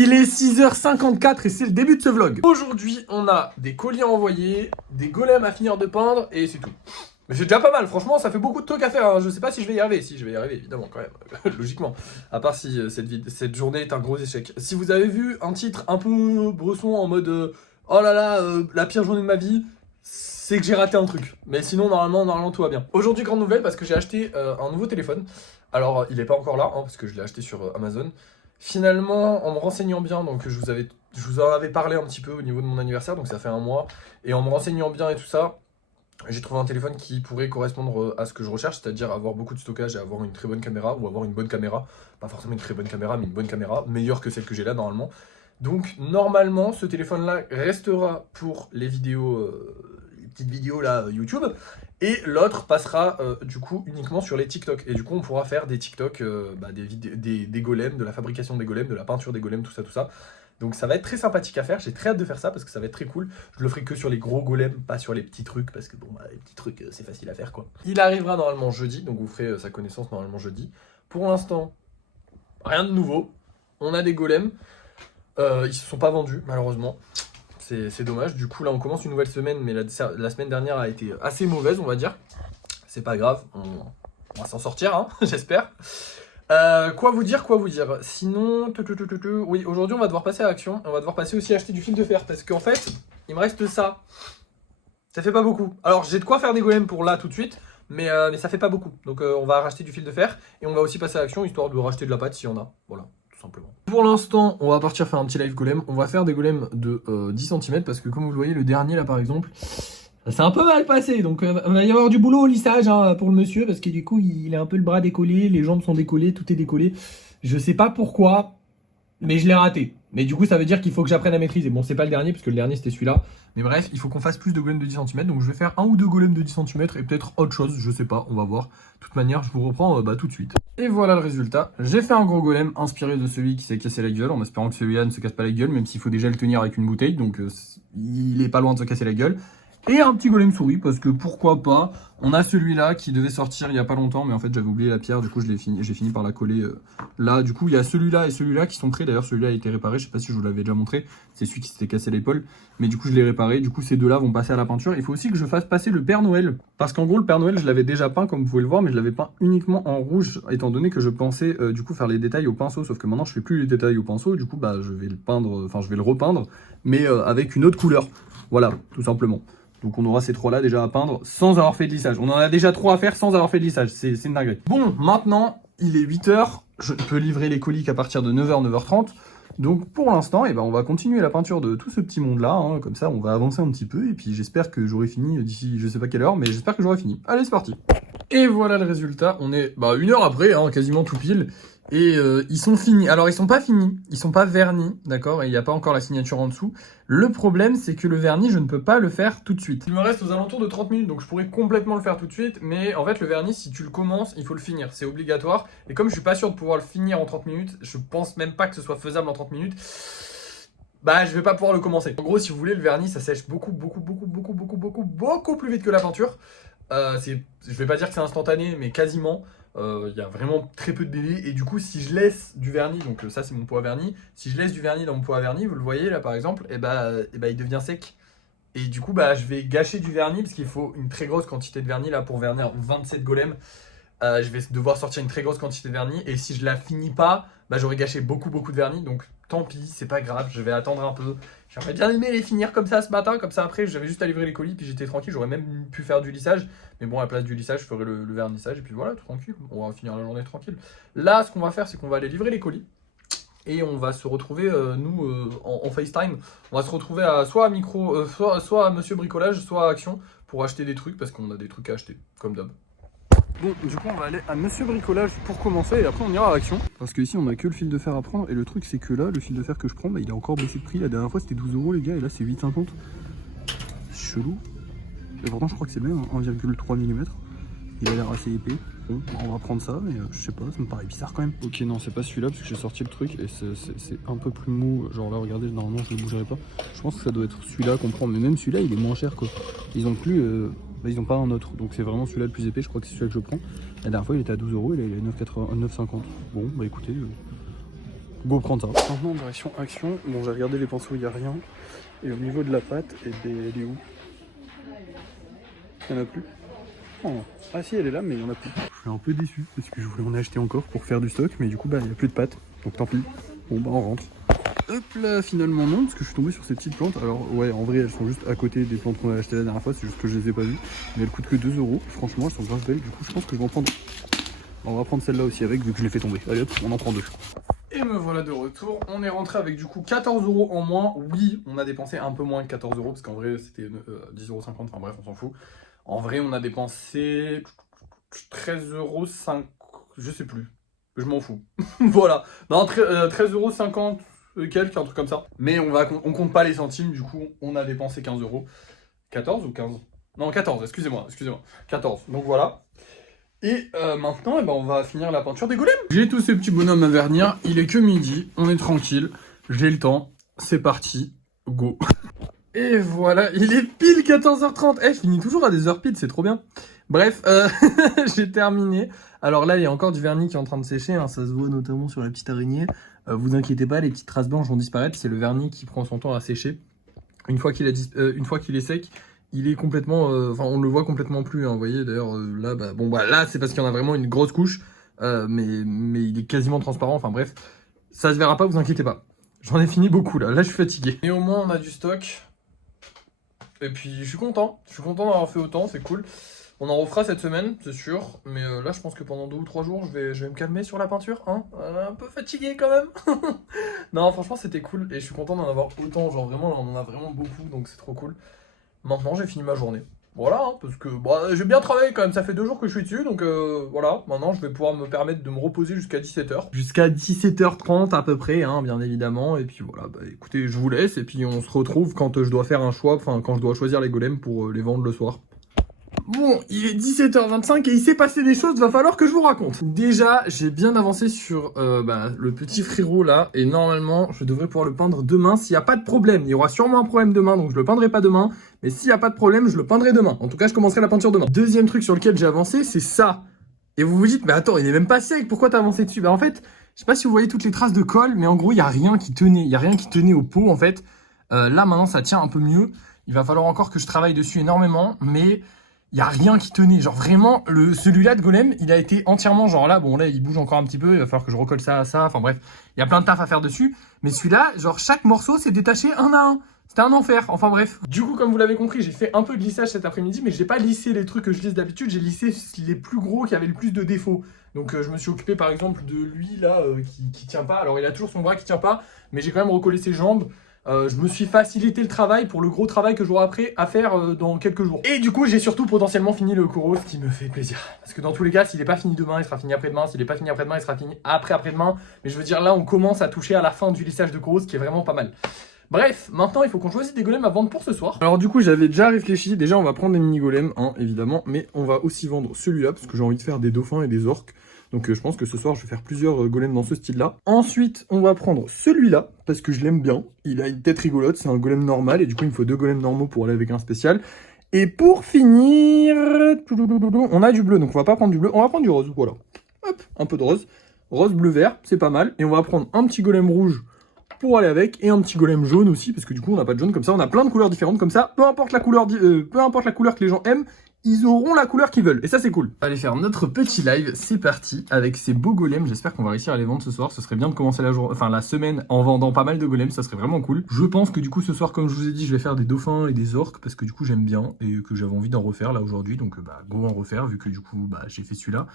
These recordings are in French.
Il est 6h54 et c'est le début de ce vlog. Aujourd'hui, on a des colis à envoyer, des golems à finir de peindre et c'est tout. Mais c'est déjà pas mal, franchement, ça fait beaucoup de trucs à faire. Hein. Je sais pas si je vais y arriver. Si, je vais y arriver, évidemment, quand même. Logiquement. À part si cette journée est un gros échec. Si vous avez vu un titre un peu bresson en mode oh là là, la pire journée de ma vie, c'est que j'ai raté un truc. Mais sinon, normalement, tout va bien. Aujourd'hui, grande nouvelle parce que j'ai acheté un nouveau téléphone. Alors, il est pas encore là, hein, parce que je l'ai acheté sur Amazon. Finalement, en me renseignant bien, donc je vous en avais parlé un petit peu au niveau de mon anniversaire, donc ça fait un mois. Et en me renseignant bien et tout ça, j'ai trouvé un téléphone qui pourrait correspondre à ce que je recherche, c'est-à-dire avoir beaucoup de stockage et avoir une très bonne caméra, ou avoir une bonne caméra. Pas forcément une très bonne caméra, mais une bonne caméra, meilleure que celle que j'ai là normalement. Donc normalement, ce téléphone-là restera pour les vidéos, les petites vidéos là, YouTube. Et l'autre passera du coup uniquement sur les TikTok. Et du coup on pourra faire des TikTok, des golems, de la fabrication des golems, de la peinture des golems, tout ça, tout ça. Donc ça va être très sympathique à faire, j'ai très hâte de faire ça parce que ça va être très cool. Je le ferai que sur les gros golems, pas sur les petits trucs, parce que bon, bah, les petits trucs c'est facile à faire quoi. Il arrivera normalement jeudi, donc vous ferez sa connaissance normalement jeudi. Pour l'instant, rien de nouveau. On a des golems, ils se sont pas vendus malheureusement. C'est dommage, du coup là on commence une nouvelle semaine, mais la semaine dernière a été assez mauvaise on va dire. C'est pas grave, on va s'en sortir hein, j'espère. Quoi vous dire sinon, oui, aujourd'hui on va devoir passer à l'action. On va devoir passer aussi à acheter du fil de fer. Parce qu'en fait, il me reste ça. Ça fait pas beaucoup. Alors j'ai de quoi faire des golems pour là tout de suite. Mais ça fait pas beaucoup. Donc on va racheter du fil de fer. Et on va aussi passer à l'action histoire de racheter de la pâte si on a. Voilà, tout simplement. Pour l'instant, on va partir faire un petit live golem. On va faire des golems de 10 cm. Parce que comme vous le voyez, le dernier là par exemple, c'est un peu mal passé, donc il va y avoir du boulot au lissage hein, pour le monsieur, parce que du coup il a un peu le bras décollé, les jambes sont décollées, tout est décollé. Je sais pas pourquoi, mais je l'ai raté. Mais du coup ça veut dire qu'il faut que j'apprenne à maîtriser. Bon c'est pas le dernier, parce que le dernier c'était celui-là. Mais bref, il faut qu'on fasse plus de golems de 10 cm, donc je vais faire un ou deux golems de 10 cm et peut-être autre chose, je sais pas, on va voir. De toute manière, je vous reprends tout de suite. Et voilà le résultat. J'ai fait un gros golem inspiré de celui qui s'est cassé la gueule, en espérant que celui-là ne se casse pas la gueule, même s'il faut déjà le tenir avec une bouteille, donc il est pas loin de se casser la gueule. Et un petit golem souris, parce que pourquoi pas. On a celui-là qui devait sortir il y a pas longtemps, mais en fait j'avais oublié la pierre, du coup j'ai fini par la coller là. Du coup il y a celui-là et celui-là qui sont prêts, d'ailleurs celui-là a été réparé, je sais pas si je vous l'avais déjà montré, c'est celui qui s'était cassé l'épaule, mais du coup je l'ai réparé, du coup ces deux-là vont passer à la peinture. Il faut aussi que je fasse passer le Père Noël, parce qu'en gros le Père Noël je l'avais déjà peint comme vous pouvez le voir, mais je l'avais peint uniquement en rouge, étant donné que je pensais du coup faire les détails au pinceau, sauf que maintenant je fais plus les détails au pinceau, du coup bah je vais le peindre, enfin je vais le repeindre, mais avec une autre couleur, voilà, tout simplement. Donc on aura ces trois-là déjà à peindre sans avoir fait de lissage. On en a déjà trois à faire sans avoir fait de lissage. C'est une dinguerie. Bon, maintenant, il est 8h. Je ne peux livrer les colis qu'à partir de 9h, 9h30. Donc pour l'instant, on va continuer la peinture de tout ce petit monde-là. Hein. Comme ça, on va avancer un petit peu. Et puis j'espère que j'aurai fini d'ici je sais pas quelle heure, mais j'espère que j'aurai fini. Allez, c'est parti. Et voilà le résultat. On est une heure après, hein, quasiment tout pile. Et ils sont finis. Alors ils sont pas finis, ils sont pas vernis, d'accord. Et il n'y a pas encore la signature en dessous. Le problème c'est que le vernis je ne peux pas le faire tout de suite. Il me reste aux alentours de 30 minutes, donc je pourrais complètement le faire tout de suite. Mais en fait le vernis, si tu le commences, il faut le finir, c'est obligatoire. Et comme je suis pas sûr de pouvoir le finir en 30 minutes, je pense même pas que ce soit faisable en 30 minutes. Bah je vais pas pouvoir le commencer. En gros si vous voulez le vernis ça sèche beaucoup plus vite que la peinture. Je vais pas dire que c'est instantané mais quasiment. Il y a vraiment très peu de délai et du coup si je laisse du vernis, donc ça c'est mon pot à vernis, si je laisse du vernis dans mon pot à vernis, vous le voyez là par exemple, et il devient sec. Et du coup je vais gâcher du vernis parce qu'il faut une très grosse quantité de vernis là pour vernir 27 golems. Je vais devoir sortir une très grosse quantité de vernis et si je la finis pas, j'aurais gâché beaucoup de vernis, donc tant pis, c'est pas grave, je vais attendre un peu. J'aurais bien aimé les finir comme ça ce matin, comme ça après j'avais juste à livrer les colis puis j'étais tranquille, j'aurais même pu faire du lissage, mais bon à la place du lissage je ferai le vernissage et puis voilà, tranquille, on va finir la journée tranquille. Là ce qu'on va faire c'est qu'on va aller livrer les colis et on va se retrouver nous en FaceTime, on va se retrouver soit à micro, soit à Monsieur Bricolage, soit à Action pour acheter des trucs parce qu'on a des trucs à acheter, comme d'hab. Bon, du coup, on va aller à Monsieur Bricolage pour commencer et après on ira à Action. Parce que ici, on a que le fil de fer à prendre. Et le truc, c'est que là, le fil de fer que je prends, il a encore baissé de prix. La dernière fois, c'était 12 € les gars, et là, c'est 8,50. Chelou. Et pourtant, je crois que c'est le même, 1,3 mm. Il a l'air assez épais. Bon, on va prendre ça, mais je sais pas, ça me paraît bizarre quand même. Ok, non, c'est pas celui-là parce que j'ai sorti le truc et c'est un peu plus mou. Genre là, regardez, normalement, je ne bougerai pas. Je pense que ça doit être celui-là qu'on prend, mais même celui-là, il est moins cher quoi. Ils ont plus. Ils n'ont pas un autre, donc c'est vraiment celui-là le plus épais, je crois que c'est celui-là que je prends. La dernière fois il était à 12 €, et là il est à 9,50. Bon, écoutez, go prendre ça. Maintenant, direction action. Bon, j'ai regardé les pinceaux, il n'y a rien. Et au niveau de la pâte, elle est où? Il n'y en a plus. Oh. Ah si, elle est là, mais il n'y en a plus. Je suis un peu déçu parce que je voulais en acheter encore pour faire du stock, mais du coup, bah, il n'y a plus de pâte. Donc tant pis. Bon, bah, on rentre. Hop là, finalement non, parce que je suis tombé sur ces petites plantes. Alors, ouais, en vrai, elles sont juste à côté des plantes qu'on a achetées la dernière fois, c'est juste que je les ai pas vues. Mais elles coûtent que 2 €. Franchement, elles sont grave belles. Du coup, je pense que je vais en prendre. On va prendre celle-là aussi avec, vu que je l'ai fait tomber. Allez hop, on en prend 2. Et me voilà de retour, on est rentré avec du coup 14 € en moins. Oui, on a dépensé un peu moins que 14 €, parce qu'en vrai c'était 10,50 €, enfin bref, on s'en fout. En vrai, on a dépensé 13,50 €, je sais plus, je m'en fous. Voilà, non, 13,50 € quelques, un truc comme ça. Mais on compte pas les centimes, du coup on a dépensé 15 €. 14 ou 15? Non, 14, excusez-moi, 14, donc voilà. Et maintenant, eh ben, on va finir la peinture des golems. J'ai tous ces petits bonhommes à vernir, il est que midi, on est tranquille, j'ai le temps, c'est parti, go. Et voilà, il est pile 14h30, je finis toujours à des heures pile, c'est trop bien. Bref, j'ai terminé. Alors là, il y a encore du vernis qui est en train de sécher, hein, ça se voit notamment sur la petite araignée. Vous inquiétez pas, les petites traces blanches vont disparaître, c'est le vernis qui prend son temps à sécher. Une fois qu'il est sec, il est complètement, enfin on le voit complètement plus, hein, vous voyez, d'ailleurs là, là c'est parce qu'il y en a vraiment une grosse couche, mais il est quasiment transparent, enfin bref, ça se verra pas, vous inquiétez pas. J'en ai fini beaucoup là je suis fatigué. Mais au moins on a du stock, et puis je suis content d'avoir fait autant, c'est cool. On en refera cette semaine, c'est sûr, mais là je pense que pendant 2 ou 3 jours, je vais me calmer sur la peinture, hein, un peu fatigué quand même. Non, franchement c'était cool, et je suis content d'en avoir autant, genre vraiment, on en a vraiment beaucoup, donc c'est trop cool. Maintenant, j'ai fini ma journée. Voilà, hein, parce que j'ai bien travaillé quand même, ça fait 2 jours que je suis dessus, donc voilà, maintenant je vais pouvoir me permettre de me reposer jusqu'à 17h. Jusqu'à 17h30 à peu près, hein, bien évidemment, et puis voilà, écoutez, je vous laisse, et puis on se retrouve quand je dois faire un choix, enfin quand je dois choisir les golems pour les vendre le soir. Bon, il est 17h25 et il s'est passé des choses, va falloir que je vous raconte. Déjà, j'ai bien avancé sur le petit frérot là, et normalement, je devrais pouvoir le peindre demain s'il n'y a pas de problème. Il y aura sûrement un problème demain, donc je le peindrai pas demain, mais s'il n'y a pas de problème, je le peindrai demain. En tout cas, je commencerai la peinture demain. Deuxième truc sur lequel j'ai avancé, c'est ça. Et vous vous dites, mais attends, il est même pas sec, pourquoi t'as avancé dessus? Bah en fait, je sais pas si vous voyez toutes les traces de colle, mais en gros, il n'y a rien qui tenait. Il y a rien qui tenait au pot, en fait. Là, maintenant, ça tient un peu mieux. Il va falloir encore que je travaille dessus énormément, mais il n'y a rien qui tenait. Genre vraiment, celui-là de Golem, il a été entièrement, genre là, bon là, il bouge encore un petit peu, il va falloir que je recolle ça à ça, enfin bref, il y a plein de taf à faire dessus. Mais celui-là, genre chaque morceau s'est détaché un à un. C'était un enfer, enfin bref. Du coup, comme vous l'avez compris, j'ai fait un peu de lissage cet après-midi, mais j'ai pas lissé les trucs que je lisse d'habitude, j'ai lissé les plus gros qui avaient le plus de défauts. Donc je me suis occupé par exemple de lui là, qui tient pas. Alors il a toujours son bras qui tient pas, mais j'ai quand même recollé ses jambes. Je me suis facilité le travail pour le gros travail que j'aurai après à faire dans quelques jours. Et du coup, j'ai surtout potentiellement fini le Koro, ce qui me fait plaisir. Parce que dans tous les cas, s'il n'est pas fini demain, il sera fini après-demain. S'il n'est pas fini après-demain, il sera fini après-après-demain. Mais je veux dire, là, on commence à toucher à la fin du lissage de Koro, ce qui est vraiment pas mal. Bref, maintenant, il faut qu'on choisisse des golems à vendre pour ce soir. Alors du coup, j'avais déjà réfléchi. Déjà, on va prendre des mini-golems, hein, évidemment. Mais on va aussi vendre celui-là, parce que j'ai envie de faire des dauphins et des orques. Donc je pense que ce soir, je vais faire plusieurs golems dans ce style-là. Ensuite, on va prendre celui-là, parce que je l'aime bien. Il a une tête rigolote, c'est un golem normal, et du coup, il me faut 2 golems normaux pour aller avec un spécial. Et pour finir, on a du bleu, donc on va pas prendre du bleu, on va prendre du rose, voilà. Hop, un peu de rose. Rose, bleu, vert, c'est pas mal. Et on va prendre un petit golem rouge pour aller avec, et un petit golem jaune aussi, parce que du coup, on n'a pas de jaune comme ça. On a plein de couleurs différentes comme ça. Peu importe la couleur que les gens aiment, ils auront la couleur qu'ils veulent, et ça c'est cool. On va aller faire notre petit live, c'est parti, avec ces beaux golems. J'espère qu'on va réussir à les vendre ce soir. Ce serait bien de commencer la semaine en vendant pas mal de golems, ça serait vraiment cool. Je pense que du coup ce soir, comme je vous ai dit, je vais faire des dauphins et des orques, parce que du coup j'aime bien, et que j'avais envie d'en refaire là aujourd'hui, donc go en refaire, vu que du coup j'ai fait celui-là.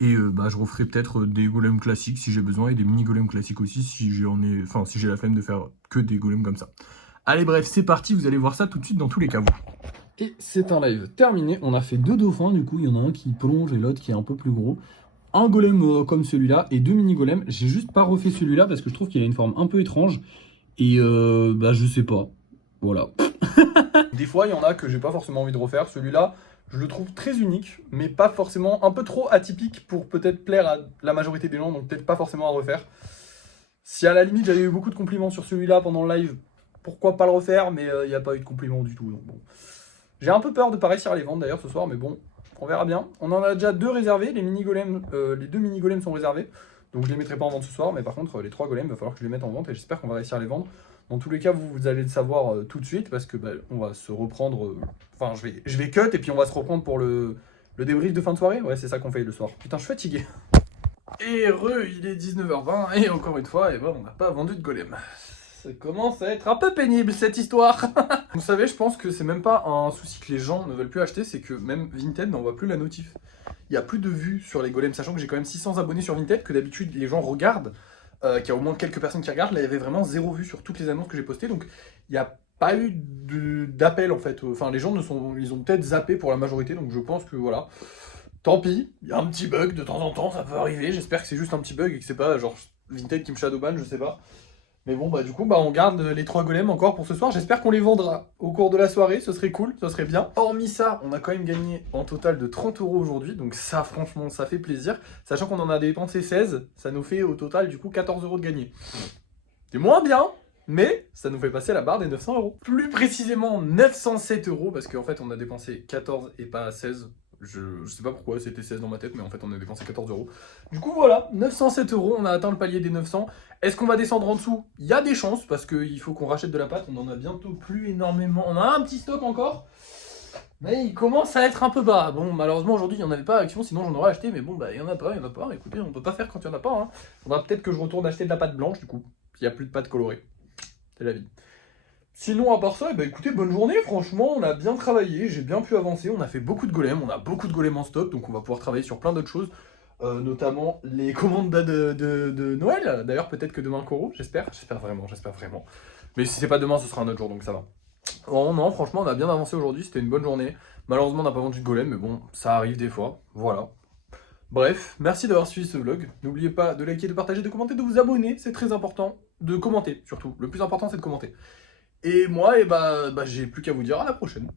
Et je referai peut-être des golems classiques si j'ai besoin, et des mini golems classiques aussi si j'ai la flemme de faire que des golems comme ça. Allez bref, c'est parti, vous allez voir ça tout de suite dans tous les cas. Et c'est un live terminé, on a fait 2 dauphins, du coup il y en a un qui plonge et l'autre qui est un peu plus gros. Un golem comme celui-là et 2 mini golems. J'ai juste pas refait celui-là parce que je trouve qu'il a une forme un peu étrange. Et je sais pas, voilà. Des fois il y en a que j'ai pas forcément envie de refaire. Celui-là, je le trouve très unique, mais pas forcément, un peu trop atypique pour peut-être plaire à la majorité des gens, donc peut-être pas forcément à refaire. Si à la limite j'avais eu beaucoup de compliments sur celui-là pendant le live, pourquoi pas le refaire, mais il n'y a pas eu de compliments du tout, donc bon. J'ai un peu peur de pas réussir à les vendre d'ailleurs ce soir, mais bon, on verra bien. On en a déjà 2 réservés, les 2 mini golems sont réservés. Donc je les mettrai pas en vente ce soir, mais par contre les 3 golems, il va falloir que je les mette en vente et j'espère qu'on va réussir à les vendre. Dans tous les cas, vous allez le savoir tout de suite parce que on va se reprendre. Enfin, je vais cut et puis on va se reprendre pour le débrief de fin de soirée. Ouais, c'est ça qu'on fait le soir. Putain, je suis fatigué. Et il est 19h20 et encore une fois, on n'a pas vendu de golem. Ça commence à être un peu pénible cette histoire. Vous savez, je pense que c'est même pas un souci que les gens ne veulent plus acheter, c'est que même Vinted n'envoie plus la notif. Il n'y a plus de vues sur les golems, sachant que j'ai quand même 600 abonnés sur Vinted, que d'habitude les gens regardent, qu'il y a au moins quelques personnes qui regardent. Là, il y avait vraiment 0 vue sur toutes les annonces que j'ai postées, donc il n'y a pas eu d'appel en fait. Enfin, les gens ils ont peut-être zappé pour la majorité, donc je pense que voilà. Tant pis, il y a un petit bug de temps en temps, ça peut arriver. J'espère que c'est juste un petit bug et que c'est pas genre Vinted qui me shadowban, je sais pas. Mais bon, du coup, on garde les 3 golems encore pour ce soir. J'espère qu'on les vendra au cours de la soirée. Ce serait cool, ce serait bien. Hormis ça, on a quand même gagné en total de 30 € aujourd'hui. Donc ça, franchement, ça fait plaisir. Sachant qu'on en a dépensé 16, ça nous fait au total, du coup, 14 € de gagné. C'est moins bien, mais ça nous fait passer la barre des 900 €. Plus précisément, 907 €, parce qu'en fait, on a dépensé 14 et pas 16. Je sais pas pourquoi c'était 16 dans ma tête, mais en fait on a dépensé 14 €. Du coup voilà, 907 €, on a atteint le palier des 900. Est-ce qu'on va descendre en dessous? Il y a des chances, parce qu'il faut qu'on rachète de la pâte, on en a bientôt plus énormément. On a un petit stock encore, mais il commence à être un peu bas. Bon, malheureusement aujourd'hui il n'y en avait pas à Action, sinon j'en aurais acheté, mais bon, il n'y en a pas. Écoutez, on peut pas faire quand il n'y en a pas. Hein. Faudra peut-être que je retourne acheter de la pâte blanche, du coup, s'il n'y a plus de pâte colorée. C'est la vie. Sinon, à part ça, écoutez, bonne journée, franchement, on a bien travaillé, j'ai bien pu avancer, on a fait beaucoup de golems, on a beaucoup de golems en stock, donc on va pouvoir travailler sur plein d'autres choses, notamment les commandes de Noël. D'ailleurs, peut-être que demain, Koro, j'espère vraiment. Mais si c'est pas demain, ce sera un autre jour, donc ça va. Oh, non, franchement, on a bien avancé aujourd'hui, c'était une bonne journée. Malheureusement, on n'a pas vendu de golem, mais bon, ça arrive des fois, voilà. Bref, merci d'avoir suivi ce vlog. N'oubliez pas de liker, de partager, de commenter, de vous abonner, c'est très important. De commenter, surtout. Le plus important, c'est de commenter. Et moi, j'ai plus qu'à vous dire à la prochaine.